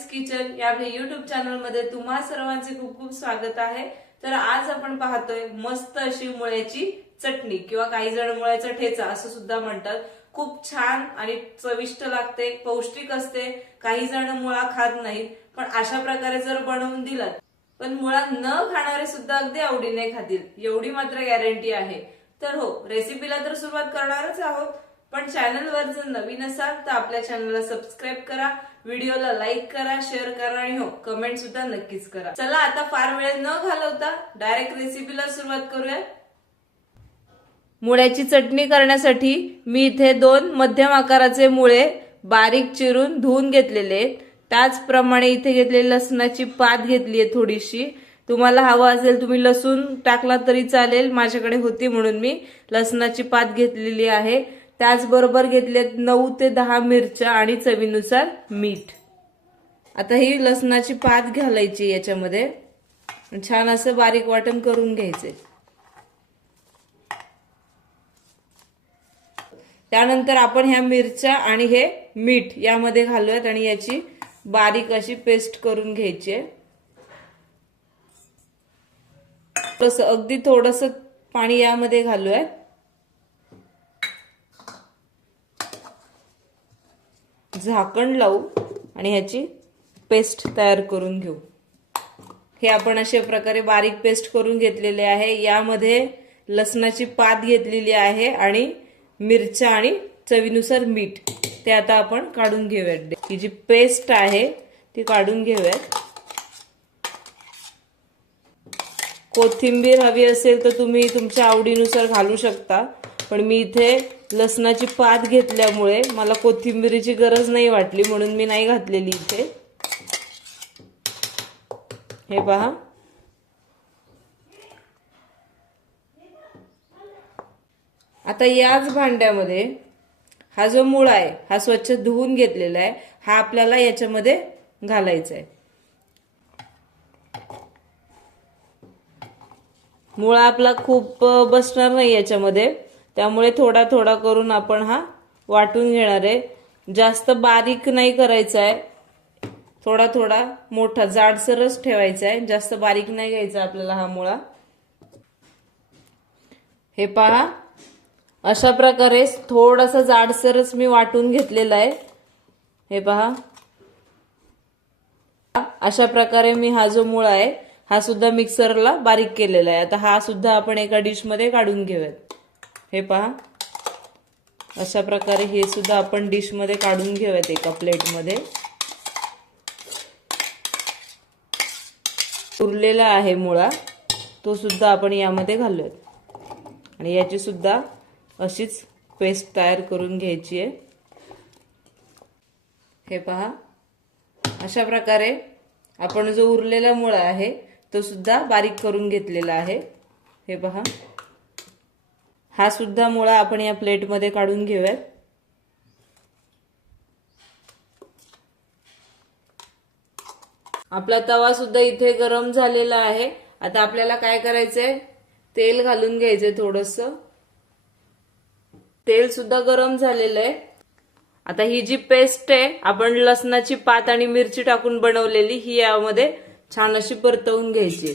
Shivani's kitchen या आपल्या YouTube चॅनलमध्ये तुम्हा सर्वांचे खूप खूप स्वागत आहे. तर आज आपण पाहतोय मस्त अशी मुळ्याची चटणी किंवा काही जण मुळ्याचा ठेचा असं सुद्धा म्हणतात. खूप छान आणि चविष्ट लागते पौष्टिक असते. काही जण मुळा खात नाहीत पण अशा प्रकारे जर बनवून दिलात पण मुळा न खाणारे सुद्धा अगदी आवडीने खातील. एवढी मात्र गॅरंटी आहे. तर हो रेसिपीला तर सुरुवात करणारच आहोत पण चॅनलवर जर नवीन असाल तर आपल्या चॅनलला सबस्क्राईब करा. व्हिडिओला लाईक करा शेअर करा आणि हो कमेंट सुद्धा नक्कीच करा. चला आता फार वेळ न घालवता डायरेक्ट रेसिपीला सुरुवात करूया. मुळ्याची चटणी करण्यासाठी मी इथे दोन मध्यम आकाराचे मुळे बारीक चिरून धुवून घेतलेले आहेत. त्याचप्रमाणे इथे घेतलेली लसणाची पात घेतली आहे थोडीशी. तुम्हाला हवं असेल तुम्ही लसूण टाकला तरी चालेल. माझ्याकडे होती म्हणून मी लसणाची पात घेतलेली आहे. त्याचबरोबर घेतलेत नऊ ते दहा मिरच्या आणि चवीनुसार मीठ. आता ही लसणाची पात घालायची याच्यामध्ये. छान असं बारीक वाटण करून घ्यायचे. त्यानंतर आपण ह्या मिरच्या आणि हे मीठ यामध्ये घालूयात आणि याची बारीक अशी पेस्ट करून घ्यायची आहे. अगदी थोडस पाणी यामध्ये घालूयात. झाकण लावू आणि ह्याची पेस्ट तयार करून घेऊ. हे आपण अशा प्रकारे बारीक पेस्ट करून घेतलेले आहे. यामध्ये लसणाची पात घेतलेली आहे आणि मिरच्या आणि चवीनुसार मीठ. ते आता आपण काढून घेऊयात. ही जी पेस्ट आहे ती काढून घेऊयात. कोथिंबीर हवी असेल तर तुम्ही तुमच्या आवडीनुसार घालू शकता. पण मी इथे लसणाची पात घेतल्यामुळे मला कोथिंबीरीची गरज नाही वाटली म्हणून मी नाही घातलेली इथे. हे पहा. आता याच भांड्यामध्ये हा जो मुळा आहे हा स्वच्छ धुवून घेतलेला आहे हा आपल्याला याच्यामध्ये घालायचा आहे. मुळा आपला खूप बसणार नाही याच्यामध्ये. त्यामुळे थोडा थोडा करून आपण हा वाटून घेणार आहे. जास्त बारीक नाही करायचा आहे. थोडा थोडा मोठा जाडसरच ठेवायचा आहे. जास्त बारीक नाही घ्यायचा आपल्याला हा मुळा. हे पहा. अशा प्रकारे थोडासा जाडसरच मी वाटून घेतलेला आहे. हे पहा. अशा प्रकारे मी हा जो मुळा आहे हा सुद्धा मिक्सरला बारीक केलेला आहे. आता हा सुद्धा आपण एका डिशमध्ये काढून घेऊयात. हे पहा. अशा प्रकारे हे सुद्धा आपण डिशमध्ये काढून घेऊयात एका प्लेटमध्ये उरलेला आहे मुळा. तो सुद्धा आपण यामध्ये घालूयात. आणि याची सुद्धा अशीच पेस्ट तयार करून घ्यायची आहे. हे पहा. अशा प्रकारे आपण जो उरलेला मुळा आहे तो सुद्धा बारीक करून घेतलेला आहे. हे पहा. हा सुद्धा मुळा आपण या प्लेटमध्ये काढून घेऊयात. आपला तवा सुद्धा इथे गरम झालेला आहे. आता आपल्याला काय करायचंय? तेल घालून घ्यायचंय थोडस. तेल सुद्धा गरम झालेलं आहे. आता ही जी पेस्ट आहे आपण लसणाची पात आणि मिरची टाकून बनवलेली ही यामध्ये छान अशी परतवून घ्यायची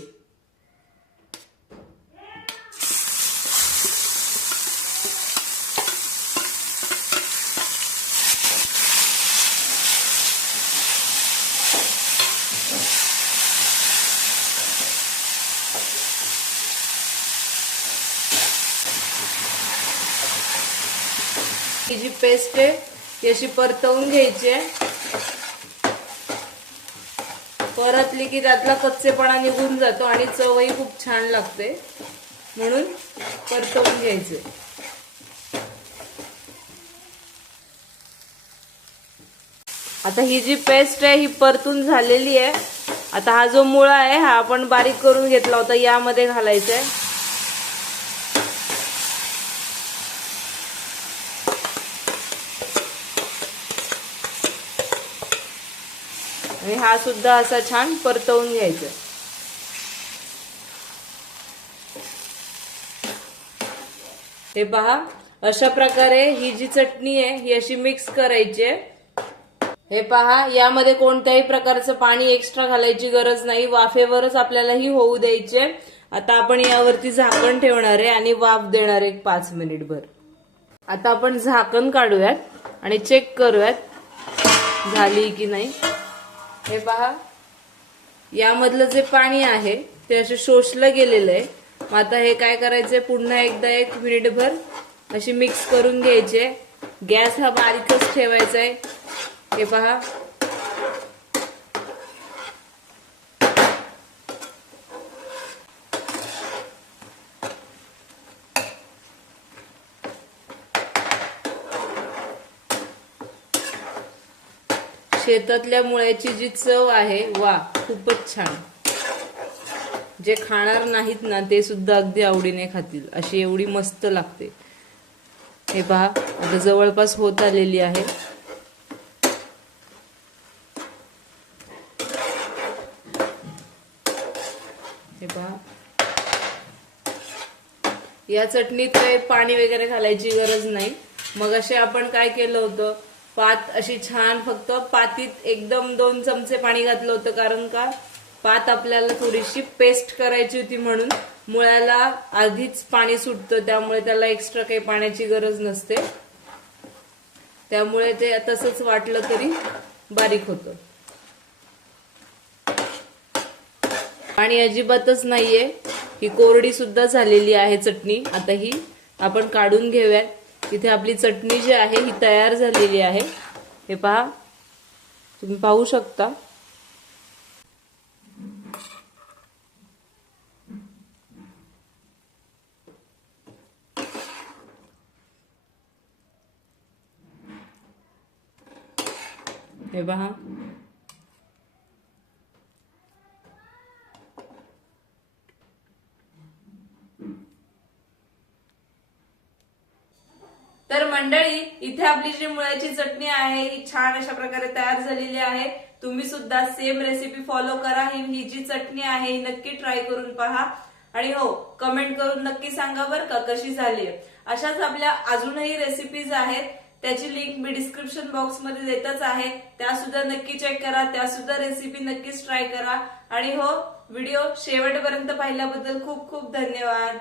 ही जी पेस्ट आहे अशी परतवून घ्यायची आहे. परतली की त्यातला कच्चेपणा निघून जातो आणि चवही खूप छान लागते. म्हणून परतवून घ्यायचे. आता ही जी पेस्ट आहे ही परतून झालेली आहे. आता हा जो मुळा आहे हा आपण बारीक करून घेतला होता यामध्ये घालायचा आहे आणि हा सुद्धा असा छान परतवून घ्यायचा. हे पहा अशा प्रकारे ही जी चटणी आहे ही अशी मिक्स करायची आहे. हे पहा यामध्ये कोणत्याही प्रकारचं पाणी एक्स्ट्रा घालायची गरज नाही. वाफेवरच आपल्याला ही होऊ द्यायचे आता आपण यावरती झाकण ठेवणार आहे आणि वाफ देणार आहे पाच मिनिट भर आता आपण झाकण काढूयात आणि चेक करूयात झाली की नाही. हे पहा. यामधलं जे पाणी आहे ते असं शोषलं गेलेलं आहे. मग आता हे काय करायचंय? पुन्हा एकदा एक मिनिटभर अशी मिक्स करून घ्यायचे गॅस हा बारीकच ठेवायचा आहे. हे पहा. शेतातल्या मुळ्याची जी चव आहे वा खूपच छान. जे खाणार नाहीत ना ते सुद्धा अगदी आवडीने खातील. अशी एवढी मस्त लागते. हे पहा आता जवळपास होत आलेली आहे. हे पहा. या चटणीत काही पाणी वगैरे घालायची गरज नाही. मग असे आपण काय केलं होतं? पात अशी छान फक्त पातीत एकदम दोन चमचे पाणी घातलं होतं कारण का? पात आपल्याला थोडीशी पेस्ट करायची होती म्हणून. मुळ्याला आधीच पाणी सुटतं त्यामुळे त्याला एक्स्ट्रा काही पाण्याची गरज नसते. त्यामुळे ते तसंच वाटलं तरी बारीक होतं. आणि अजिबातच नाहीये. ही कोरडी सुद्धा झालेली आहे चटणी. आता ही आपण काढून घेऊयात. इथे आपली चटणी जी आहे ही तयार झालेली आहे. हे पहा. तुम्ही पाहू शकता. हे पहा. तर मंडळी इथे आपली जी मुळ्याची चटणी आहे ही छान अशा प्रकारे तयार झालेली आहे. तुम्ही सुद्धा सेम रेसिपी फॉलो करा. ही ही जी चटणी आहे ही नक्की ट्राय करून पहा. आणि हो कमेंट करून नक्की सांगा बरं का कशी झाली अशाच आपल्या अजूनही रेसिपीज आहेत. त्याची लिंक मी डिस्क्रिप्शन बॉक्समध्ये देतच आहे. त्या सुद्धा नक्की चेक करा. त्या सुद्धा रेसिपी नक्कीच ट्राय करा. आणि हो व्हिडिओ शेवटपर्यंत पाहिल्याबद्दल खूप खूप धन्यवाद.